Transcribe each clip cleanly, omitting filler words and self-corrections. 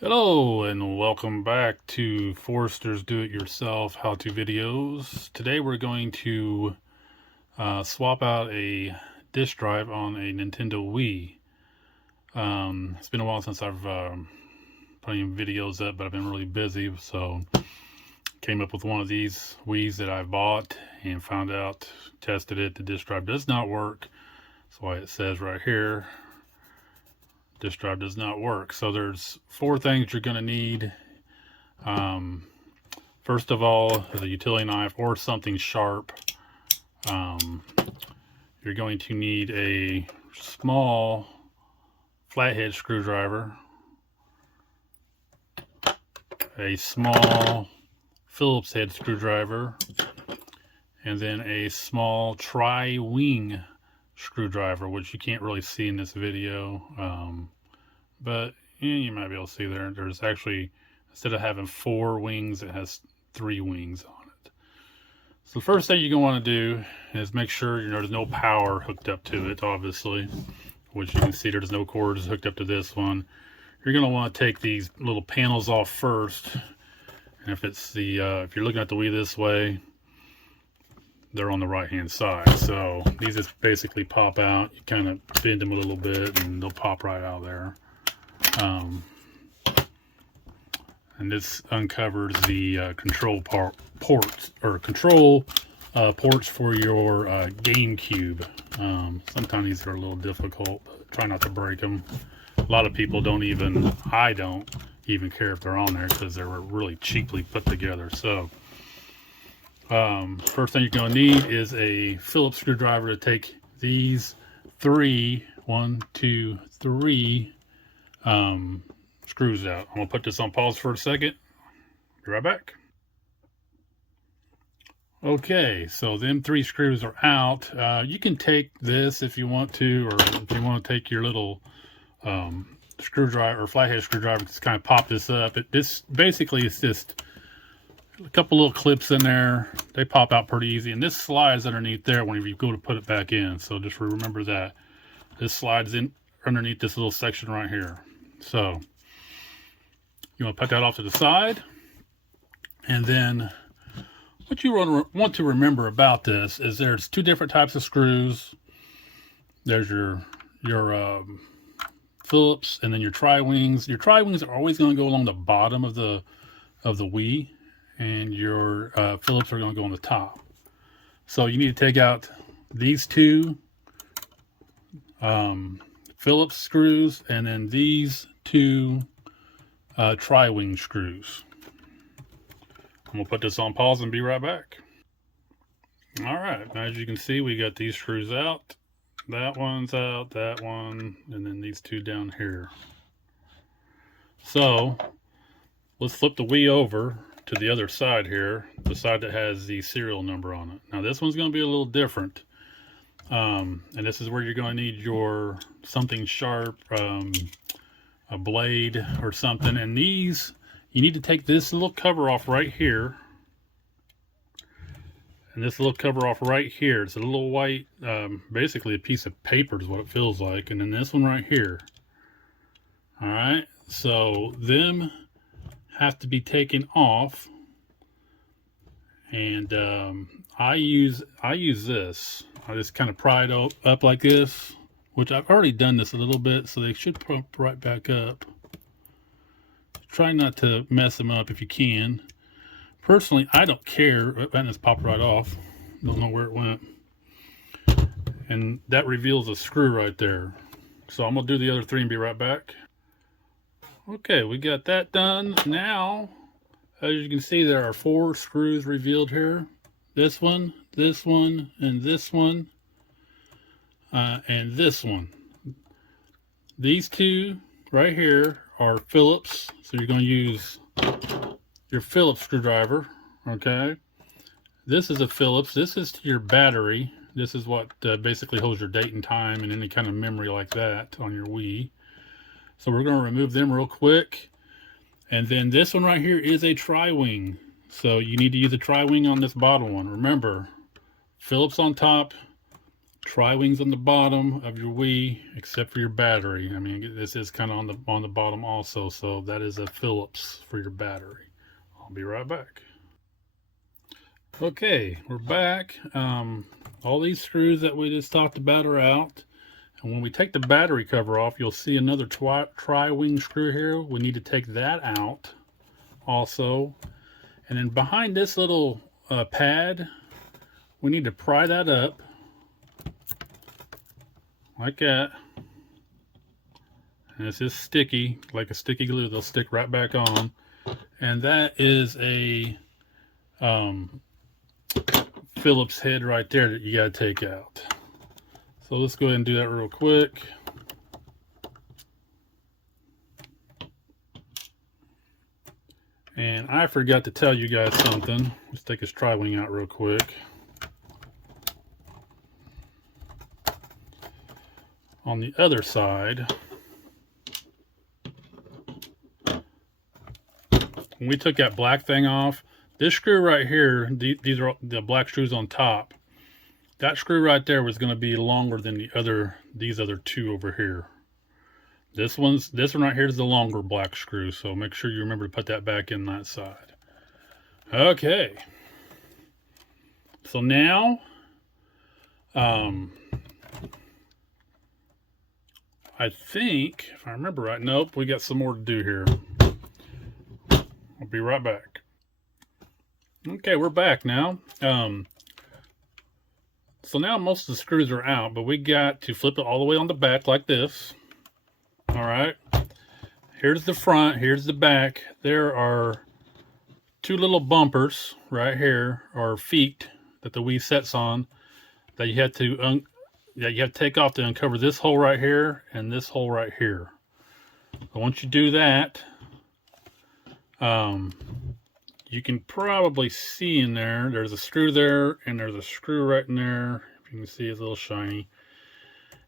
Hello and welcome back to Forrester's Do-It-Yourself how-to videos. Today we're going to swap out a disk drive on a Nintendo Wii. It's been a while since I've put any videos up, but I've been really busy, so came up with one of these Wiis that I bought and found out, tested it, the disk drive does not work. That's why it says right here, disk drive does not work. So there's four things you're going to need. First of all, the utility knife or something sharp. You're going to need a small flathead screwdriver, a small Phillips head screwdriver, and then a small tri-wing screwdriver, which you can't really see in this video, but you might be able to see there. There's actually, instead of having four wings, it has three wings on it. So the first thing you're going to want to do is make sure there's no power hooked up to it, obviously, which you can see there's no cords hooked up to this one. You're going to want to take these little panels off first, and if it's if you're looking at the Wii this way, they're on the right hand side. So these just basically pop out. You kind of bend them a little bit and they'll pop right out of there. And this uncovers the control ports for your GameCube. Sometimes these are a little difficult, but try not to break them. A lot of people I don't even care if they're on there because they're really cheaply put together. So first thing you're going to need is a Phillips screwdriver to take these three screws out. I'm going to put this on pause for a second. Be right back. Okay, so them three screws are out. You can take this if you want to, or if you want to take your little screwdriver or flathead screwdriver, just kind of pop this up. This basically is just a couple little clips in there. They pop out pretty easy, and this slides underneath there whenever you go to put it back in. So just remember that this slides in underneath this little section right here. So you want to put that off to the side, and then what you want to remember about this is there's two different types of screws. There's your Phillips, and then your tri-wings. Your tri-wings are always going to go along the bottom of the Wii, and your Phillips are going to go on the top. So you need to take out these two Phillips screws, and then these two tri-wing screws. I'm going to put this on pause and be right back. All right, as you can see, we got these screws out. That one's out, that one, and then these two down here. So let's flip the Wii over to the other side here, the side that has the serial number on it. Now this one's going to be a little different. And this is where you're going to need your something sharp, a blade or something. And these, you need to take this little cover off right here. And this little cover off right here. It's a little white, basically a piece of paper is what it feels like. And then this one right here. All right, so them have to be taken off. And I use this. I just kind of pry it up like this, which I've already done this a little bit, so they should pump right back up. Try not to mess them up if you can. Personally, I don't care. That just popped right off. Don't know where it went. And that reveals a screw right there. So I'm going to do the other three and be right back. Okay, we got that done. Now, as you can see, there are four screws revealed here. This one, and this one, and this one. These two right here are Phillips. So you're going to use your Phillips screwdriver, okay? This is a Phillips. This is to your battery. This is what basically holds your date and time and any kind of memory like that on your Wii. So we're going to remove them real quick. And then this one right here is a tri-wing. So you need to use a tri-wing on this bottom one. Remember, Phillips on top, tri-wings on the bottom of your Wii, except for your battery. I mean, this is kind of on the bottom also, so that is a Phillips for your battery. I'll be right back. Okay, we're back. All these screws that we just talked about are out. And when we take the battery cover off, you'll see another tri-wing screw here. We need to take that out also. And then behind this little pad, we need to pry that up like that. And it's just sticky, like a sticky glue. They'll stick right back on. And that is a Phillips head right there that you got to take out. So let's go ahead and do that real quick. And I forgot to tell you guys something. Let's take this tri-wing out real quick. On the other side, when we took that black thing off, this screw right here, these are the black screws on top. That screw right there was going to be longer than these other two over here. This one right here is the longer black screw, so make sure you remember to put that back in that side. Okay. So now, I think, if I remember right, nope, we got some more to do here. I'll be right back. Okay, we're back now. So now most of the screws are out, but we got to flip it all the way on the back like this. All right. Here's the front, here's the back. There are two little bumpers right here, or feet that the Wii sets on, that you have to take off to uncover this hole right here and this hole right here. But once you do that, you can probably see in there, there's a screw there and there's a screw right in there. If you can see, it's a little shiny.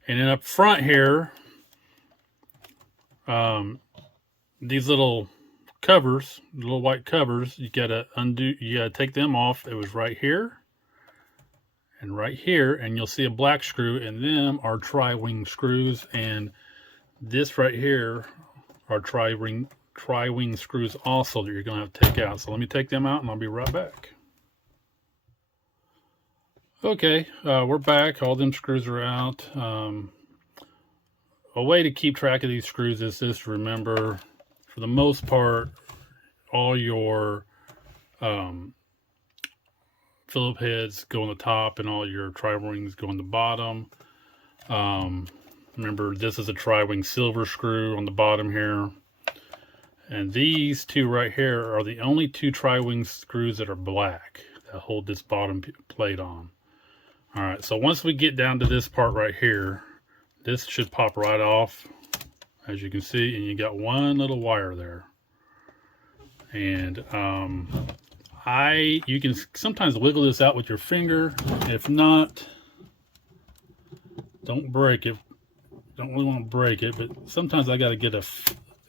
And then up front here, these little covers, little white covers, you gotta undo, you gotta take them off. It was right here and right here, and you'll see a black screw, and them are tri-wing screws, and this right here are tri-wing screws also that you're going to have to take out. So let me take them out and I'll be right back. Okay, we're back. All them screws are out. A way to keep track of these screws is just remember, for the most part, all your Phillips heads go on the top and all your tri-wings go on the bottom. Remember, this is a tri-wing silver screw on the bottom here. And these two right here are the only two tri-wing screws that are black that hold this bottom plate on. All right, so once we get down to this part right here, this should pop right off, as you can see, and you got one little wire there. And you can sometimes wiggle this out with your finger. If not, don't break it. Don't really want to break it, but sometimes I got to get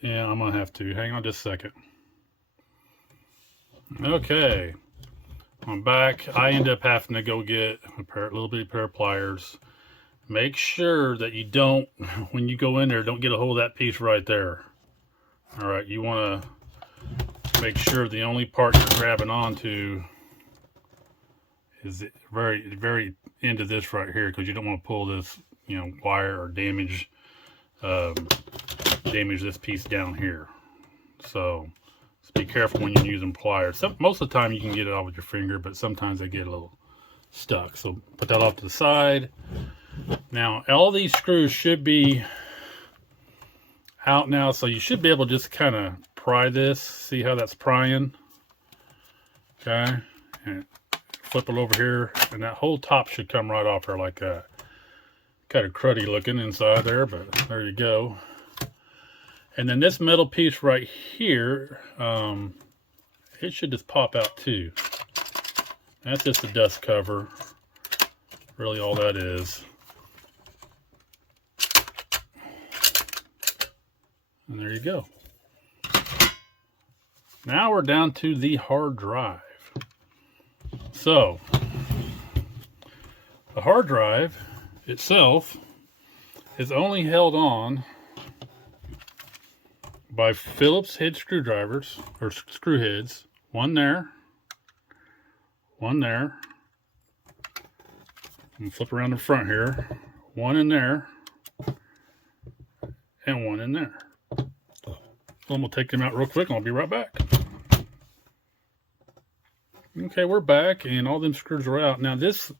yeah, I'm gonna have to. Hang on just a second. Okay, I'm back. I end up having to go get a little bitty pair of pliers. Make sure that you don't, when you go in there, don't get a hold of that piece right there. All right, you want to make sure the only part you're grabbing onto is the very end of this right here, because you don't want to pull this, wire or damage this piece down here. So be careful when you're using pliers. Most of the time you can get it off with your finger, but sometimes they get a little stuck. So put that off to the side. Now all these screws should be out now, so you should be able to just kind of pry this. See how that's prying? Okay, and flip it over here, and that whole top should come right off there like that. Kind of cruddy looking inside there, but there you go. And then this metal piece right here, it should just pop out too. That's just a dust cover. Really all that is. And there you go. Now we're down to the hard drive. So, the hard drive itself is only held on by Phillips head screwdrivers, or screw heads. One there, one there. I'm gonna flip around the front here. One in there, and one in there. So I'm gonna take them out real quick and I'll be right back. Okay, we're back and all them screws are out. Now this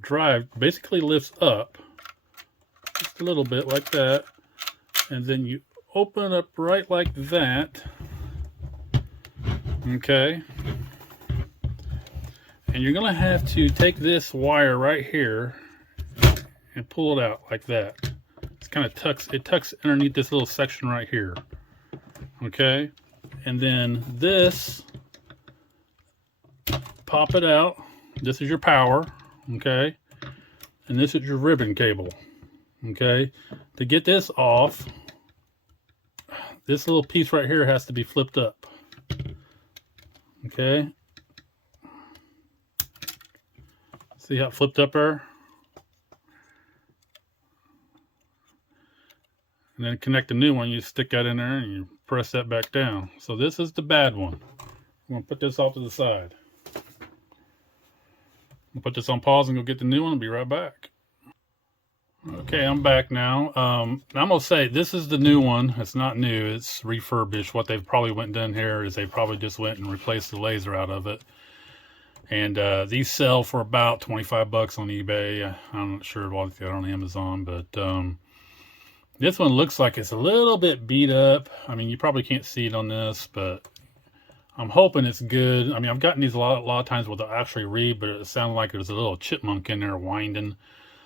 drive basically lifts up just a little bit like that, and then you open up right like that. Okay, and you're gonna have to take this wire right here and pull it out like that. It's kind of tucks underneath this little section right here. Okay, and then this, pop it out. This is your power. Okay, and this is your ribbon cable. Okay, to get this off, this little piece right here has to be flipped up. Okay, see how it flipped up there? And then connect the new one. You stick that in there and you press that back down. So this is the bad one. I'm gonna put this off to the side. I'll put this on pause and go get the new one and be right back. Okay, I'm back now. I'm gonna say this is the new one. It's not new, it's refurbished. What they've probably went and done here is they probably just went and replaced the laser out of it. And these sell for about 25 bucks on eBay. I'm not sure what they got on Amazon, but this one looks like it's a little bit beat up. I mean, you probably can't see it on this, but I'm hoping it's good. I mean, I've gotten these a lot of times where they'll actually read, but it sounded like there's a little chipmunk in there winding.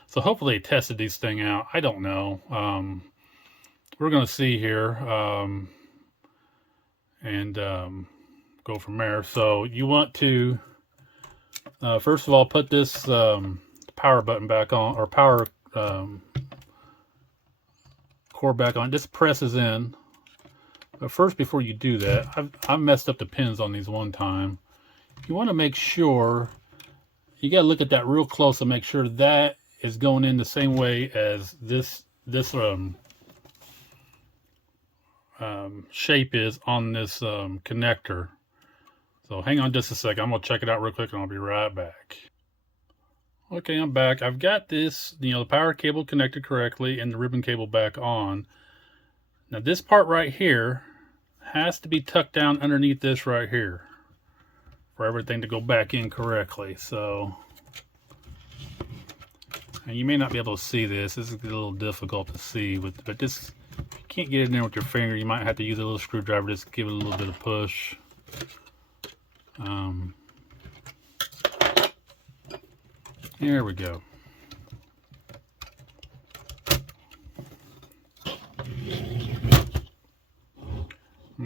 So hopefully they tested these thing out. I don't know. We're going to see here and go from there. So you want to, first of all, put this power button back on, or power cord back on. It just presses in. But first, before you do that, I've messed up the pins on these one time. You want to make sure, you got to look at that real close and make sure that is going in the same way as this shape is on this connector. So hang on just a second. I'm going to check it out real quick and I'll be right back. Okay, I'm back. I've got this, the power cable connected correctly and the ribbon cable back on. Now this part right here has to be tucked down underneath this right here for everything to go back in correctly. So, and you may not be able to see this. This is a little difficult to see, but this, if you can't get it in there with your finger, you might have to use a little screwdriver, just give it a little bit of push. Here we go.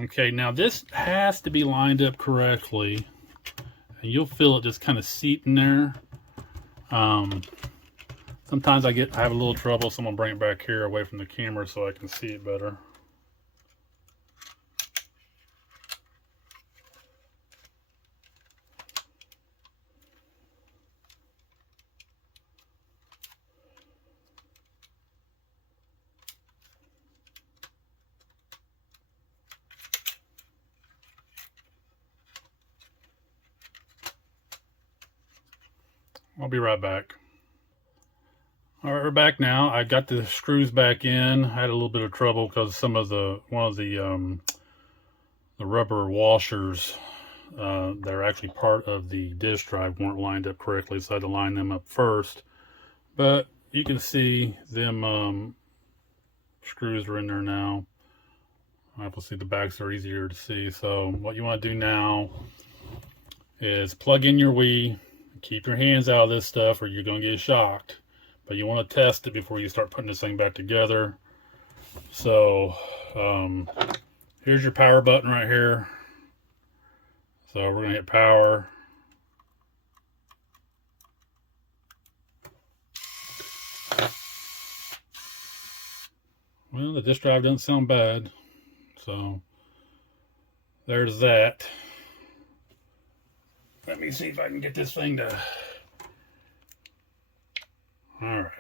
Okay, now this has to be lined up correctly, and you'll feel it just kind of seating there. Sometimes I have a little trouble, so I'm gonna bring it back here away from the camera so I can see it better. I'll be right back. All right, we're back now. I got the screws back in. I had a little bit of trouble because some of one of the rubber washers that are actually part of the disk drive weren't lined up correctly, so I had to line them up first. But you can see them screws are in there now. Obviously the backs are easier to see. So what you want to do now is plug in your Wii. Keep your hands out of this stuff or you're going to get shocked. But you want to test it before you start putting this thing back together. So here's your power button right here. So we're going to hit power. Well, the disk drive doesn't sound bad. So there's that. Let me see if I can get this thing to All right.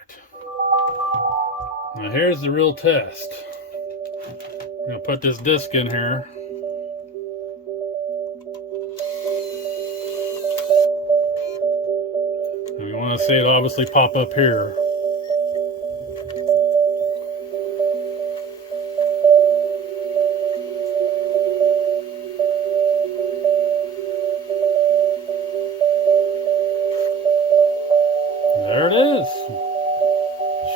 Now here's the real test. We're gonna put this disc in here. And we want to see it obviously pop up here. There it is.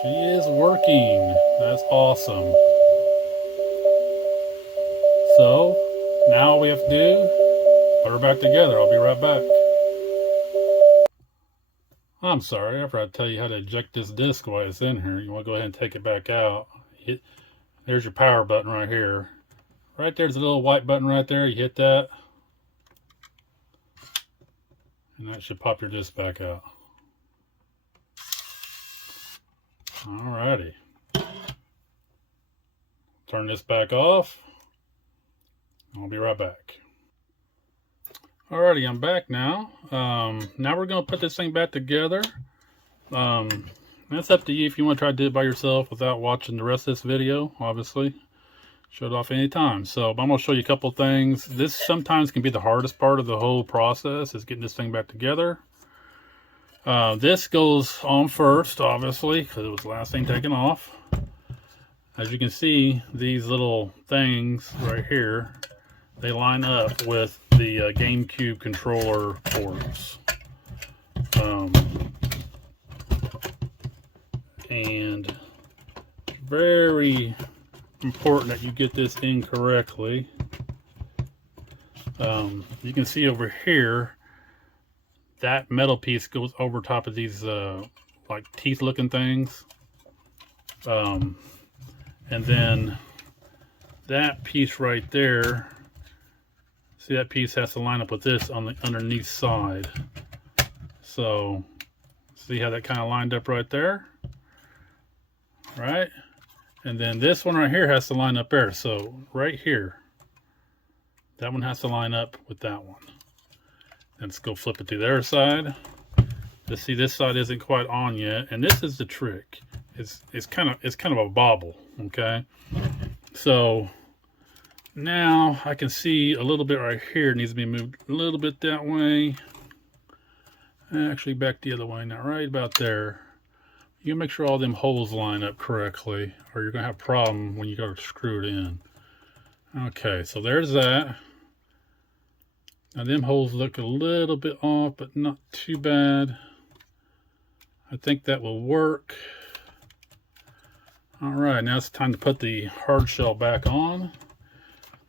She is working. That's awesome. So now all we have to do, put her back together. I'll be right back. I'm sorry, I forgot to tell you how to eject this disc while it's in here. You want to go ahead and take it back out. There's your power button right here. Right there's a little white button right there. You hit that. And that should pop your disc back out. Alrighty. Turn this back off. I'll be right back. Alrighty, I'm back now. Now we're going to put this thing back together. That's up to you if you want to try to do it by yourself without watching the rest of this video, obviously. Show it off anytime. So I'm going to show you a couple things. This sometimes can be the hardest part of the whole process, is getting this thing back together. This goes on first, obviously, because it was the last thing taken off. As you can see, these little things right here, they line up with the GameCube controller ports. And very important that you get this in correctly. You can see over here, that metal piece goes over top of these like teeth looking things. And then that piece right there, see, that piece has to line up with this on the underneath side. So see how that kind of lined up right there, right? And then this one right here has to line up there. So right here, that one has to line up with that one. Let's go flip it to the other side. Just see, this side isn't quite on yet, and this is the trick. It's kind of a bobble, okay? So now I can see a little bit right here. It needs to be moved a little bit that way. Actually, back the other way now, right about there. You make sure all them holes line up correctly, or you're gonna have a problem when you go to screw it in. Okay, so there's that. Now them holes look a little bit off, but not too bad. I think that will work. All right, now it's time to put the hard shell back on.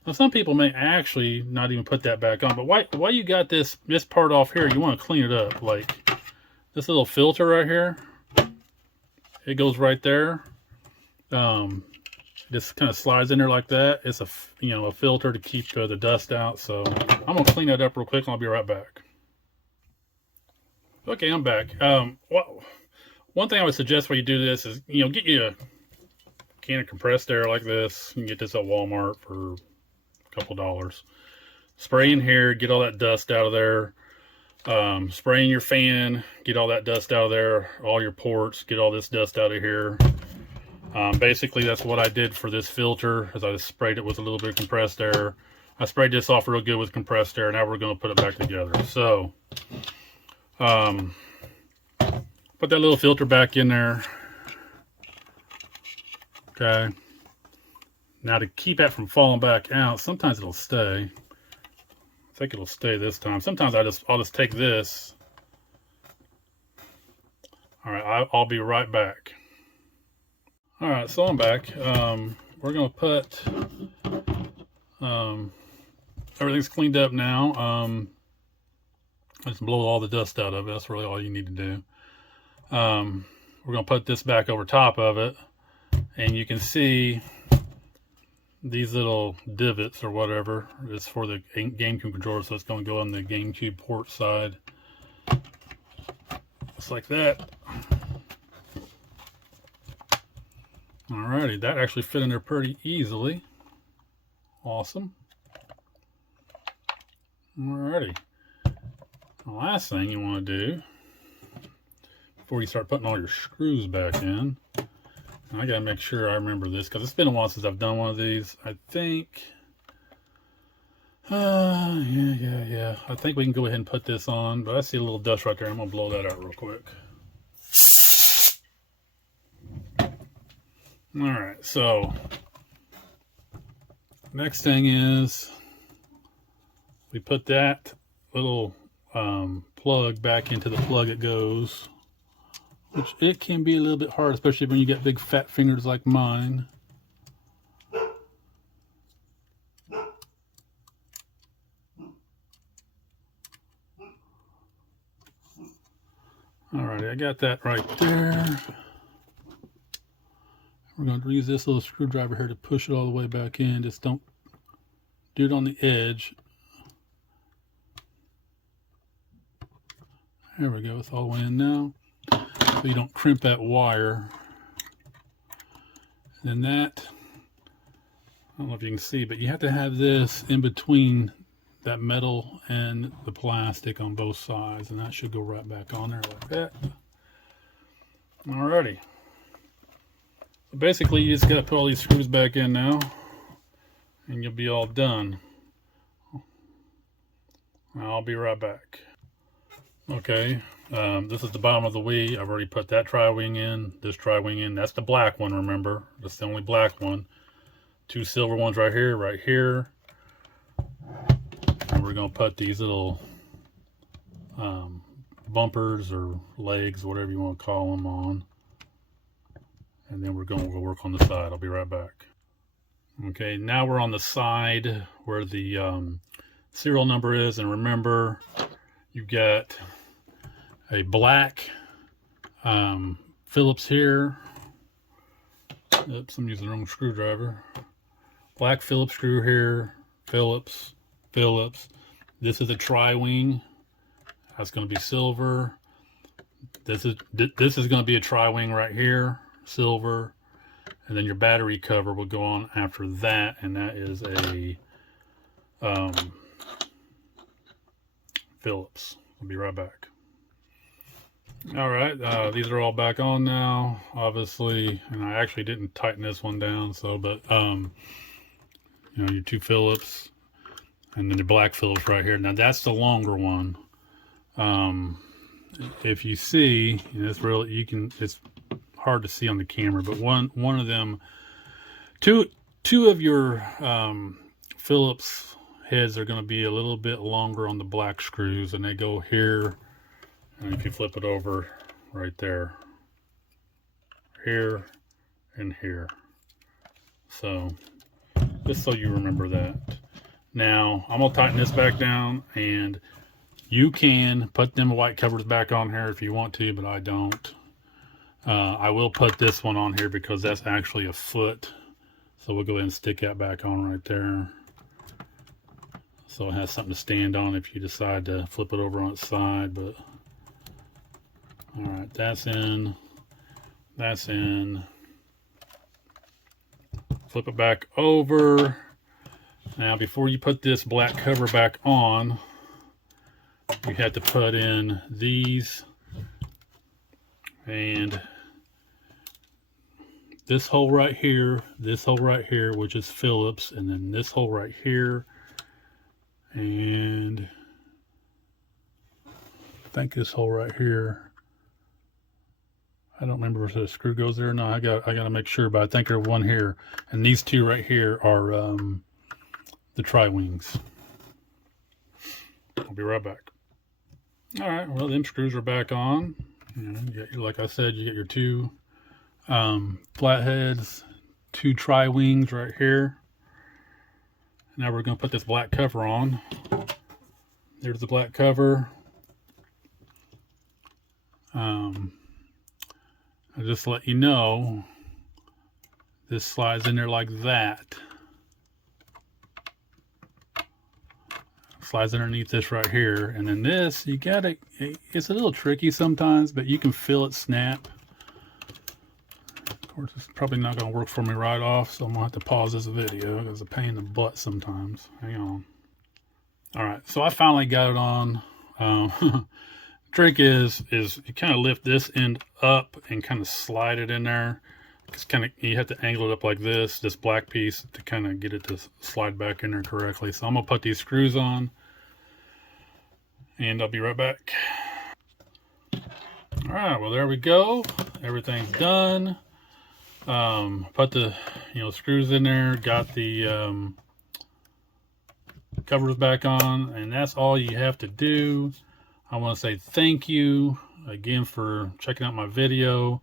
Now some people may actually not even put that back on, but why you got this part off here, you want to clean it up. Like this little filter right here, it goes right there. Just kind of slides in there like that. It's a filter to keep the dust out. So I'm gonna clean that up real quick and I'll be right back. Okay, I'm back. One thing I would suggest when you do this is, get you a can of compressed air like this. You can get this at Walmart for a couple dollars. Spray in here, get all that dust out of there. Spray in your fan, get all that dust out of there. All your ports, get all this dust out of here. Basically, that's what I did for this filter, as I sprayed it with a little bit of compressed air. I sprayed this off real good with compressed air. Now we're going to put it back together. So, put that little filter back in there. Okay. Now to keep that from falling back out, sometimes it'll stay. I think it'll stay this time. Sometimes I'll just take this. All right, I'll be right back. All right, so I'm back. We're gonna put everything's cleaned up now. Just blow all the dust out of it. That's really all you need to do. We're gonna put this back over top of it, and you can see these little divots or whatever. It's for the GameCube controller, so it's gonna go on the GameCube port side. Just like that. Alrighty, that actually fit in there pretty easily. Awesome. Alrighty. The last thing you want to do before you start putting all your screws back in. And I gotta make sure I remember this because it's been a while since I've done one of these. I think, yeah. I think we can go ahead and put this on, but I see a little dust right there. I'm gonna blow that out real quick. All right, so next thing is we put that little plug back into the plug it goes, which it can be a little bit hard, especially when you get big fat fingers like mine. Alrighty, I got that right there. We're going to use this little screwdriver here to push it all the way back in. Just don't do it on the edge. There we go, it's all the way in now. So you don't crimp that wire. And then that, I don't know if you can see, but you have to have this in between that metal and the plastic on both sides, and that should go right back on there like that. Alrighty. So basically you just got to put all these screws back in now, and you'll be all done. I'll be right back. Okay, this is the bottom of the Wii. I've already put that tri-wing in, this tri-wing in. That's the black one, remember? That's the only black one. Two silver ones right here, right here. And we're going to put these little bumpers or legs, whatever you want to call them, on. And then we're going to work on the side. I'll be right back. Okay, now we're on the side where the serial number is. And remember, you've got a black Phillips here. Oops, I'm using the wrong screwdriver. Black Phillips screw here. Phillips. This is a tri-wing. That's going to be silver. This is going to be a tri-wing right here, silver. And then your battery cover will go on after that, and that is a Phillips. I'll be right back. All right, these are all back on now, obviously, and I actually didn't tighten this one down, so, but, you know, your two Phillips, and then the black Phillips right here. Now, that's the longer one. If you see, you know, it's really, it's hard to see on the camera, but one of them, two of your Phillips heads are going to be a little bit longer on the black screws, and they go here, and if you flip it over right there, here and here. So just so you remember that. Now I'm gonna tighten this back down, and you can put them white covers back on here if you want to, but I don't. I will put this one on here because that's actually a foot, so we'll go ahead and stick that back on right there. So it has something to stand on if you decide to flip it over on its side. But all right, that's in. Flip it back over. Now, before you put this black cover back on, you have to put in these, and this hole right here, which is Phillips, and then this hole right here, and I think this hole right here. I don't remember if the screw goes there or not. I got to make sure, but I think there's one here, and these two right here are the tri-wings. I'll be right back. All right, well, them screws are back on. And you get, like I said, you get your two flatheads, two tri-wings right here. Now we're going to put this black cover on. There's the black cover. I'll just let you know, this slides in there like that. Slides underneath this right here, and then this, you gotta, it's a little tricky sometimes, but you can feel it snap. Of course, it's probably not gonna work for me right off, so I'm gonna have to pause this video because it's a pain in the butt sometimes. Hang on. All right, so I finally got it on. trick is you kind of lift this end up and kind of slide it in there. It's kind of, you have to angle it up like this black piece, to kind of get it to slide back in there correctly. So I'm gonna put these screws on, and I'll be right back. All right, well, there we go. Everything's done. Put the screws in there, got the covers back on, and that's all you have to do. I want to say thank you again for checking out my video.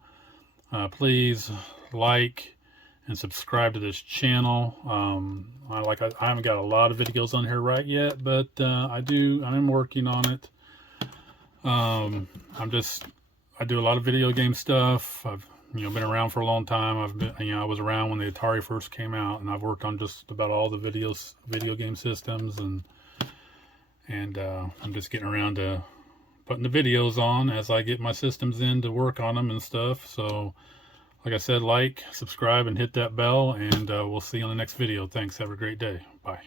Please like and subscribe to this channel. I haven't got a lot of videos on here right yet, but I am working on it. I do a lot of video game stuff. I've been around for a long time. I was around when the Atari first came out, and I've worked on just about all the video game systems, and I'm just getting around to putting the videos on as I get my systems in to work on them and stuff. So like I said, like, subscribe, and hit that bell, and we'll see you on the next video. Thanks. Have a great day. Bye.